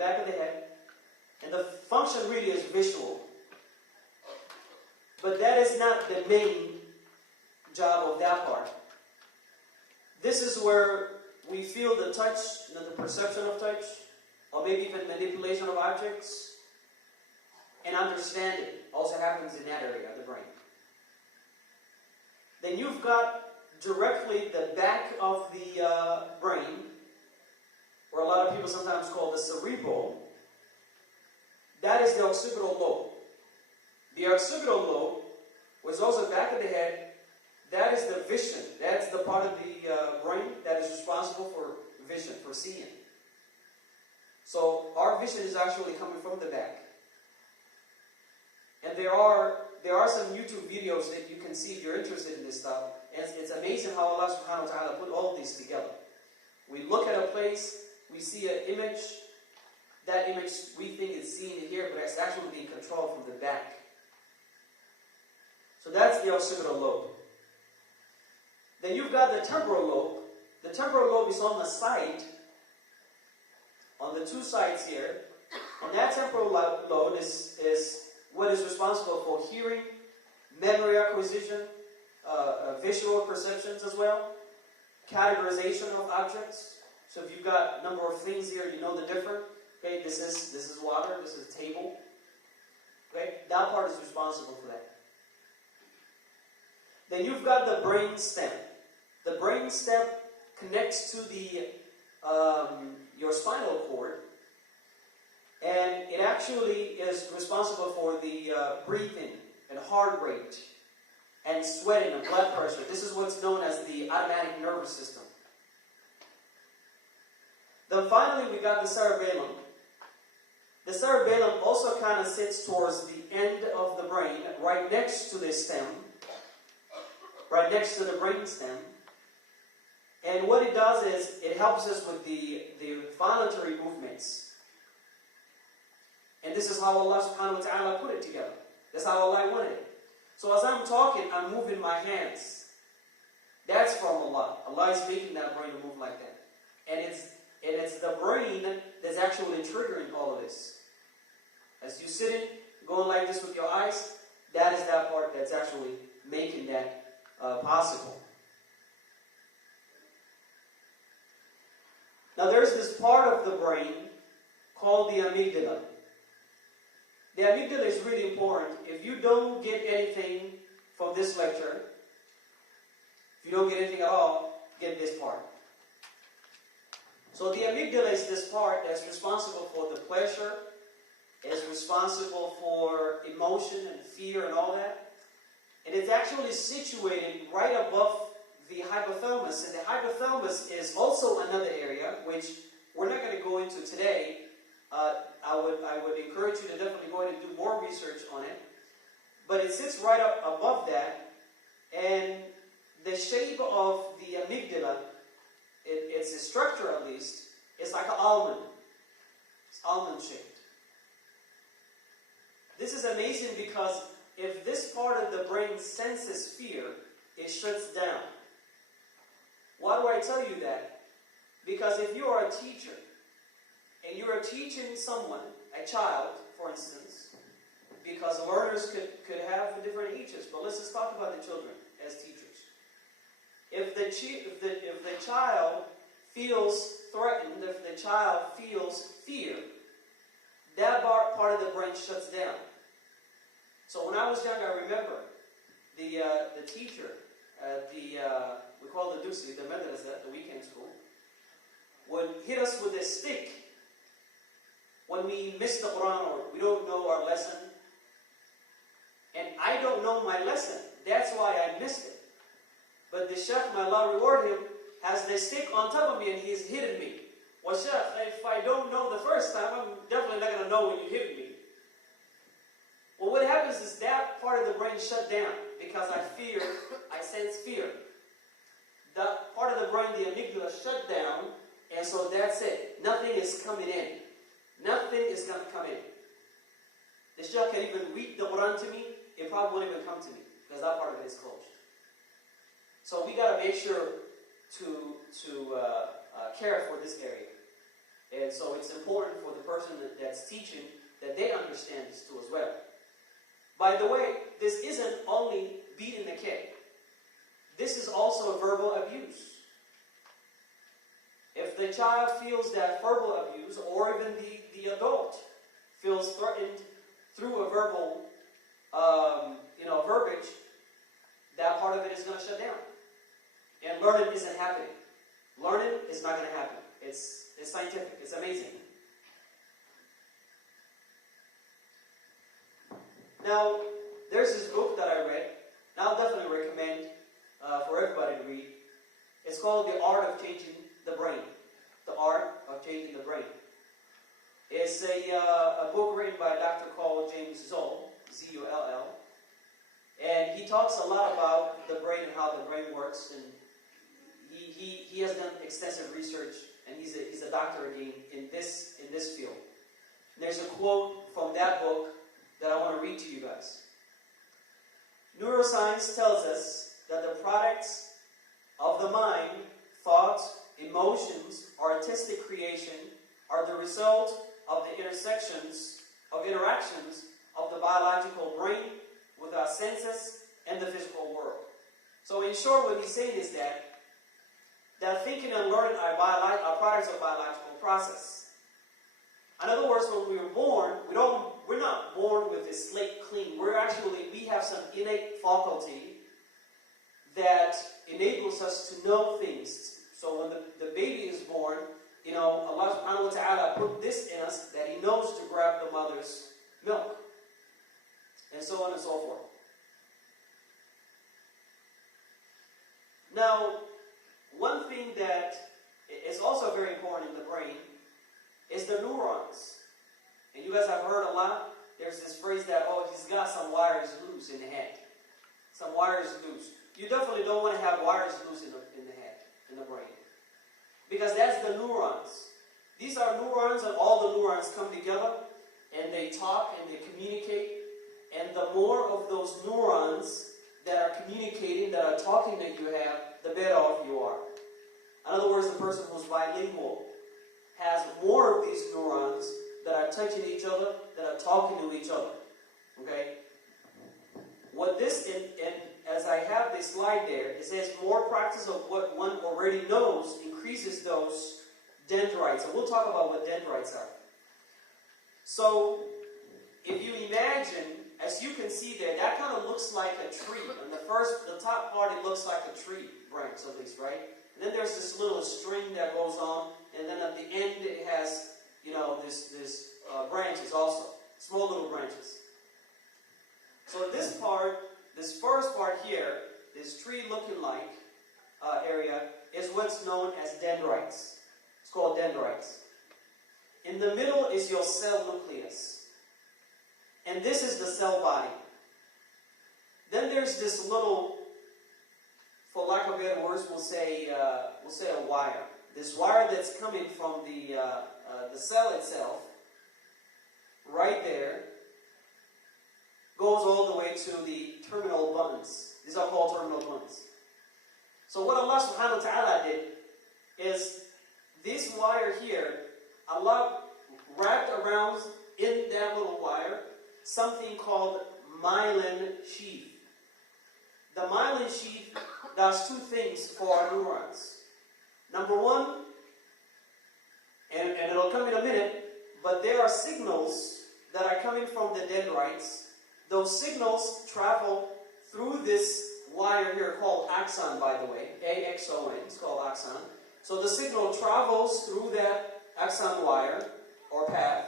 back of the head. And the function really is visual. But that is not the main job of that part. This is where we feel the touch, the perception of touch, or maybe even manipulation of objects, and understanding also happens in that area of the brain. Then you've got directly the back of the brain, or a lot of people sometimes call the cerebral. That is the occipital lobe. The occipital lobe, which is also back of the head, that is the vision. That's the part of the brain that is responsible for vision, for seeing. So our vision is actually coming from the back. And there are some YouTube videos that you can see if you're interested in this stuff. And it's amazing how Allah subhanahu wa ta'ala put all these together. We look at a place, we see an image. That image we think is seen here, but it's actually being controlled from the back. So that's the occipital lobe. Then you've got the temporal lobe. The temporal lobe is on the side, on the two sides here. And that temporal lobe is what is responsible for hearing, memory acquisition, visual perceptions as well, categorization of objects. So if you've got a number of things here, you know the difference. Okay, this is water, this is table. Okay, that part is responsible for that. Then you've got the brain stem. The brain stem connects to the your spinal cord, and it actually is responsible for the breathing and heart rate and sweating and blood pressure. This is what's known as the automatic nervous system. Then finally we got the cerebellum. The cerebellum also kind of sits towards the end of the brain, right next to the stem, right next to the brain stem. And what it does is, it helps us with the voluntary movements. And this is how Allah subhanahu wa ta'ala put it together. That's how Allah wanted it. So as I'm talking, I'm moving my hands. That's from Allah. Allah is making that brain move like that. And it's the brain that's actually triggering all of this. As you sit in, going like this with your eyes, that is that part that's actually making that possible. Now there's this part of the brain called the amygdala. The amygdala is really important. If you don't get anything from this lecture, if you don't get anything at all, get this part. So the amygdala is this part that's responsible for the pleasure, is responsible for emotion and fear and all that. And it's actually situated right above the hypothalamus. And the hypothalamus is also another area which we're not going to go into today. I would encourage you to definitely go ahead and do more research on it. But it sits right up above that. And the shape of the amygdala, its structure at least, is like an almond. It's almond shaped. This is amazing because if this part of the brain senses fear, it shuts down. Why do I tell you that? Because if you are a teacher, and you are teaching someone, a child, for instance, because learners could have different ages, but let's just talk about the children as teachers. If the child feels threatened, if the child feels fear, that part of the brain shuts down. So when I was young, I remember the teacher at we call the Dusi, the madrasa, the weekend school, would hit us with a stick when we miss the Quran or we don't know our lesson. And I don't know my lesson. That's why I missed it. But the Shaykh, may Allah reward him, has the stick on top of me and he's hitting me. Well, Shaykh, if I don't know the first time, I'm definitely not going to know when you hit me. Well, what happens is that part of the brain shut down because I sense fear. That part of the brain, the amygdala, shut down, and so that's it. Nothing is coming in. Nothing is going to come in. The Shaykh can even read the Quran to me, it probably won't even come to me because that part of it is closed. So we got to make sure to care for this area. And so it's important for the person that's teaching that they understand this too as well. By the way, this isn't only beating the kid. This is also verbal abuse. If the child feels that verbal abuse, or even the adult feels threatened through a verbal verbiage, that part of it is going to shut down. And learning isn't happening. Learning is not going to happen. It's scientific. It's amazing. Now, there's this book that I read, and I'll definitely recommend for everybody to read. It's called The Art of Changing the Brain. The Art of Changing the Brain. It's a book written by a doctor called James Zull, Z-U-L-L. And he talks a lot about the brain and how the brain works. And he has done extensive research, and he's a doctor again in this field. And there's a quote from that book that I want to read to you guys. Neuroscience tells us that the products of the mind, thoughts, emotions, artistic creation are the result of the interactions of the biological brain with our senses and the physical world. So in short, what he's saying is that thinking and learning are products of biological process. In other words, when we were born, we're not born with this slate clean. We have some innate faculty that enables us to know things. So when the baby is born, Allah subhanahu wa ta'ala put this in us that He knows to grab the mother's milk. And so on and so forth. Now, one thing that is also very important in the brain is the neurons. And you guys have heard a lot. There's this phrase that, he's got some wires loose in the head. Some wires loose. You definitely don't want to have wires loose in the head, in the brain. Because that's the neurons. These are neurons, and all the neurons come together, and they talk, and they communicate. And the more of those neurons that are communicating, that are talking that you have, the better off you are. In other words, the person who's bilingual has more of these neurons that are touching each other, that are talking to each other. Okay? What this, and as I have this slide there, it says more practice of what one already knows increases those dendrites. And we'll talk about what dendrites are. So, if you imagine, as you can see there, that kind of looks like a tree. And the top part, it looks like a tree branch at least, right? And then there's this little string that goes on, and then at the end it has, this branches also, small little branches. So this first part here, this tree-looking like area, is what's known as dendrites. It's called dendrites. In the middle is your cell nucleus. And this is the cell body. Then there's this little, for lack of better words, we'll say a wire. This wire that's coming from the cell itself, right there, goes all the way to the terminal buttons. These are called terminal buttons. So what Allah subhanahu wa ta'ala did is this wire here, Allah wrapped around in that little wire something called myelin sheath. The myelin sheath does two things for our neurons. Number one, and it'll come in a minute, but there are signals that are coming from the dendrites. Those signals travel through this wire here called axon, by the way. A-X-O-N, it's called axon. So the signal travels through that axon wire, or path.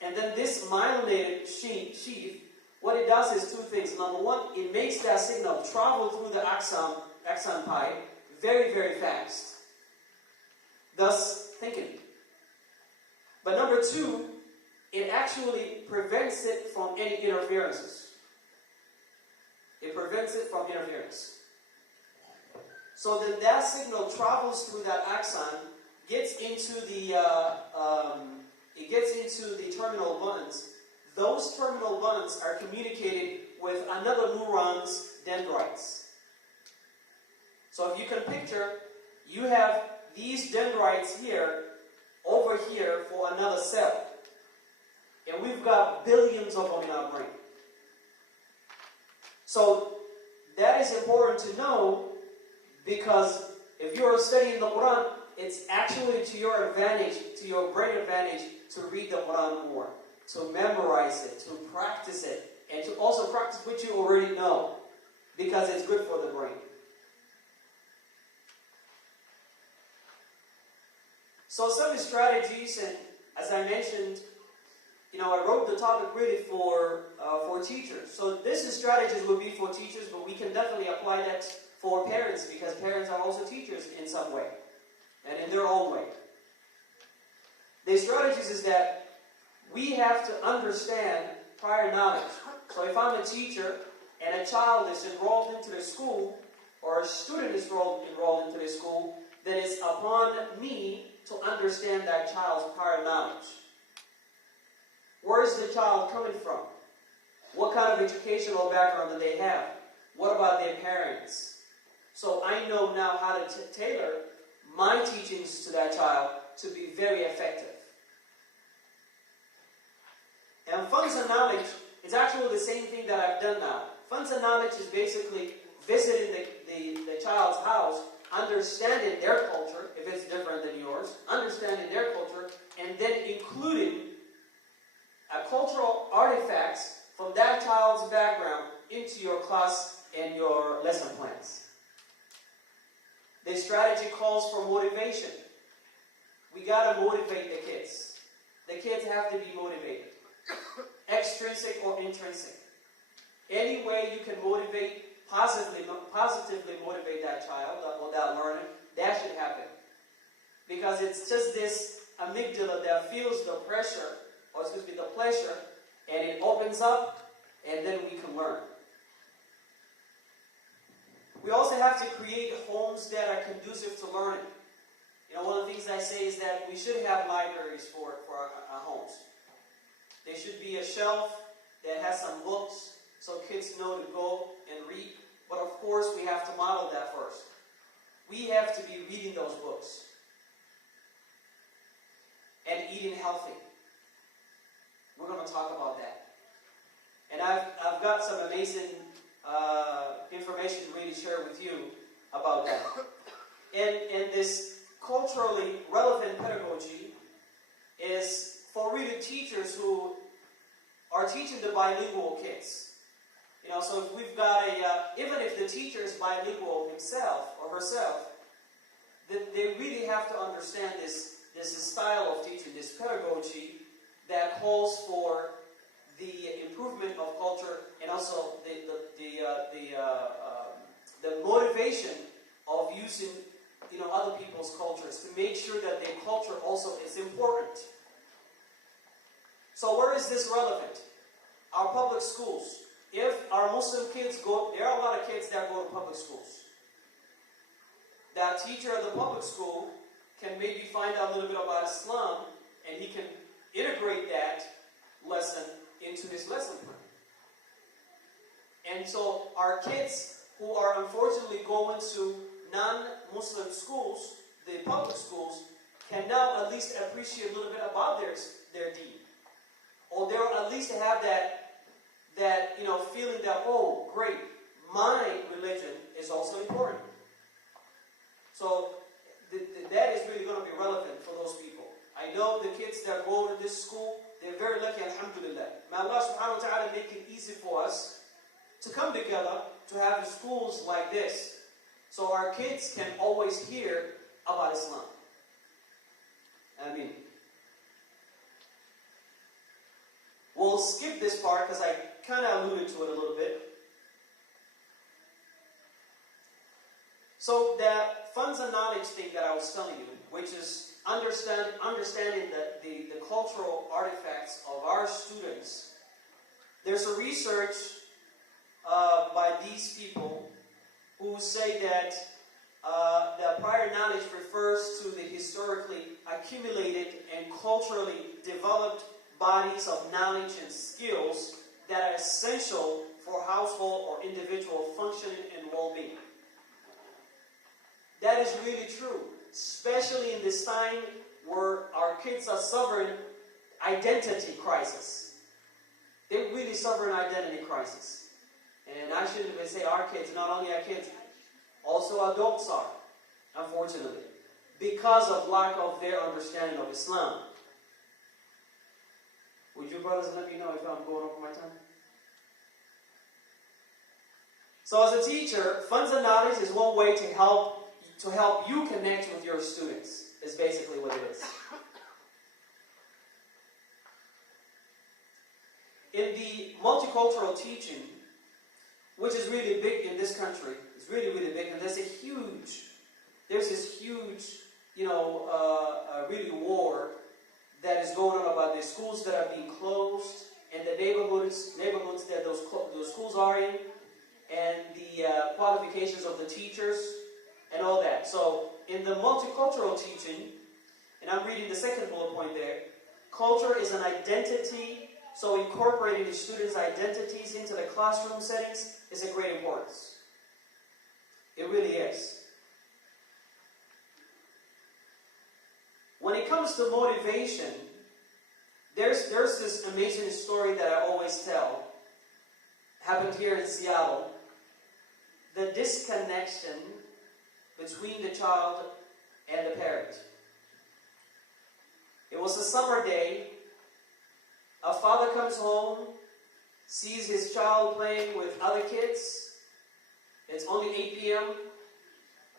And then this myelinated sheath, what it does is two things. Number one, it makes that signal travel through the axon pipe very, very fast. Thus, thinking. But number two, it actually prevents it from any interferences. It prevents it from interference. So then that signal travels through that axon, gets into the terminal buttons. Those terminal buttons are communicated with another neuron's dendrites. So if you can picture, you have these dendrites here, over here for another cell. And we've got billions of them in our brain. So that is important to know, because if you're studying the Quran, it's actually to your advantage, to your brain advantage, to read the Quran more, to memorize it, to practice it, and to also practice what you already know, because it's good for the brain. So some strategies, and as I mentioned, I wrote the topic really for teachers. So this strategies would be for teachers, but we can definitely apply that for parents, because parents are also teachers in some way, and in their own way. The strategies is that we have to understand prior knowledge. So if I'm a teacher and a child is enrolled into the school, or a student is enrolled into the school, then it's upon me to understand that child's prior knowledge. Where is the child coming from? What kind of educational background do they have? What about their parents? So I know now how to tailor my teachings to that child to be very effective. And funds and knowledge is actually the same thing that I've done now. Funds and knowledge is basically visiting the child's house, understanding their culture, if it's different than yours, understanding their culture, and then including cultural artifacts from that child's background into your class and your lesson plans. The strategy calls for motivation. We got to motivate the kids. The kids have to be motivated. Extrinsic or intrinsic. Any way you can motivate, positively motivate that child or that learner, that should happen. Because it's just this amygdala that feels the pressure, the pleasure, and it opens up, and then we can learn. We also have to create homes that are conducive to learning. One of the things I say is that we should have libraries for our homes. There should be a shelf that has some books so kids know to go and read. But of course, we have to model that first. We have to be reading those books and eating healthy. We're going to talk about that. And I've got some amazing information to really share with you about that. And this culturally relevant pedagogy is for really teachers who are teaching the bilingual kids. So if we've got even if the teacher is bilingual himself or herself, they really have to understand this style of teaching, this pedagogy that calls for the improvement of culture, and also the motivation of using other people's cultures to make sure that their culture also is important. So where is this relevant? Our public schools. If our Muslim kids go, there are a lot of kids that go to public schools. That teacher at the public school can maybe find out a little bit about Islam, and he can integrate that lesson into his lesson plan. And so our kids who are unfortunately going to non-Muslim schools, the public schools, can now at least appreciate a little bit about their deen. Or they'll at least have that feeling that, oh, great, my religion is also important. So that is really going to be relevant for those people. I know the kids that go to this school, they're very lucky, alhamdulillah. May Allah subhanahu wa ta'ala make it easy for us to come together to have schools like this, so our kids can always hear about Islam. I mean, we'll skip this part because I kind of alluded to it a little bit. So that funds and knowledge thing that I was telling you, which is understanding the cultural artifacts of our students, there's a research by these people who say that the prior knowledge refers to the historically accumulated and culturally developed bodies of knowledge and skills that are essential for household or individual functioning and well-being. That is really true, especially in this time where our kids are suffering identity crisis. They really suffer an identity crisis. And I shouldn't even say our kids, not only our kids, also adults are, unfortunately, because of lack of their understanding of Islam. Would you brothers let me know if I'm going over my time? So as a teacher, funds and knowledge is one way to help you connect with your students, is basically what it is. In the multicultural teaching, which is really big in this country, it's really, really big, and there's this huge, really war that is going on about the schools that are being closed, and the neighborhoods that those schools are in, and the qualifications of the teachers, and all that. So, in the multicultural teaching, and I'm reading the second bullet point there, culture is an identity, so incorporating the students' identities into the classroom settings is a great importance. It really is. When it comes to motivation, there's this amazing story that I always tell. Happened here in Seattle. The disconnection between the child and the parent. It was a summer day. A father comes home, sees his child playing with other kids. It's only 8 p.m.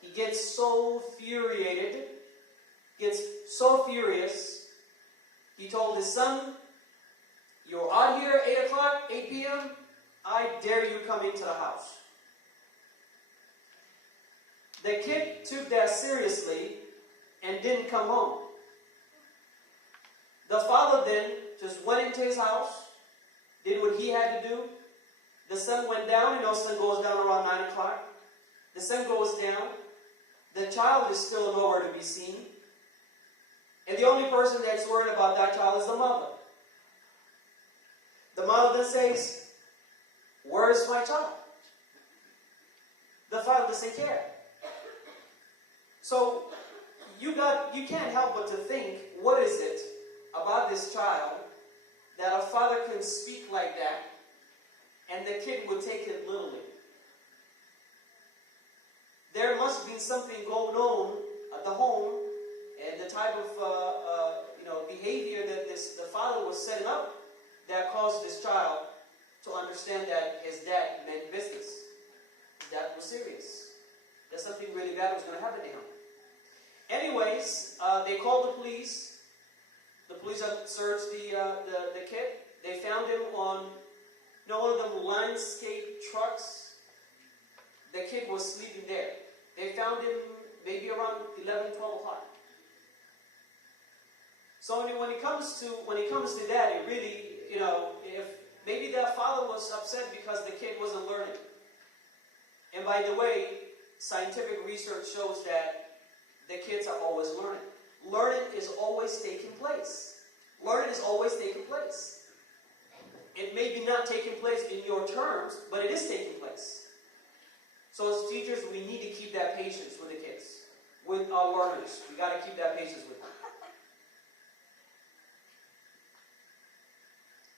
He gets so furious. He told his son, "You're out here 8 o'clock, 8 p.m. I dare you come into the house." The kid took that seriously and didn't come home. The father then just went into his house, did what he had to do. The sun went down. Sun goes down around 9 o'clock. The sun goes down. The child is still nowhere to be seen. And the only person that's worried about that child is the mother. The mother then says, "Where is my child?" The father doesn't care. So you can't help but to think, what is it about this child that a father can speak like that and the kid would take it literally? There must be something going on at the home, and the type of behavior that the father was setting up that caused this child to understand that his dad meant business. His dad was serious. That something really bad was going to happen to him. Anyways, they called the police. The police had searched the kid. They found him on one of them landscape trucks. The kid was sleeping there. They found him maybe around 11, 12 o'clock. So when it comes to that, it really, if maybe that father was upset because the kid wasn't learning. And by the way, scientific research shows that the kids are always learning. Learning is always taking place. Learning is always taking place. It may be not taking place in your terms, but it is taking place. So as teachers, we need to keep that patience with the kids, with our learners. We got to keep that patience with them.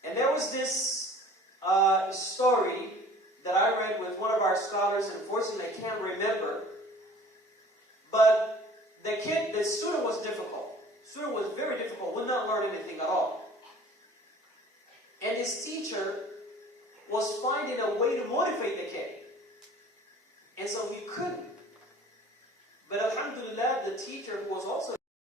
And there was this story that I read with one of our scholars, and unfortunately I can't remember. But the student was difficult. The student was very difficult, would not learn anything at all. And his teacher was finding a way to motivate the kid. And so he couldn't. But alhamdulillah, the teacher, who was also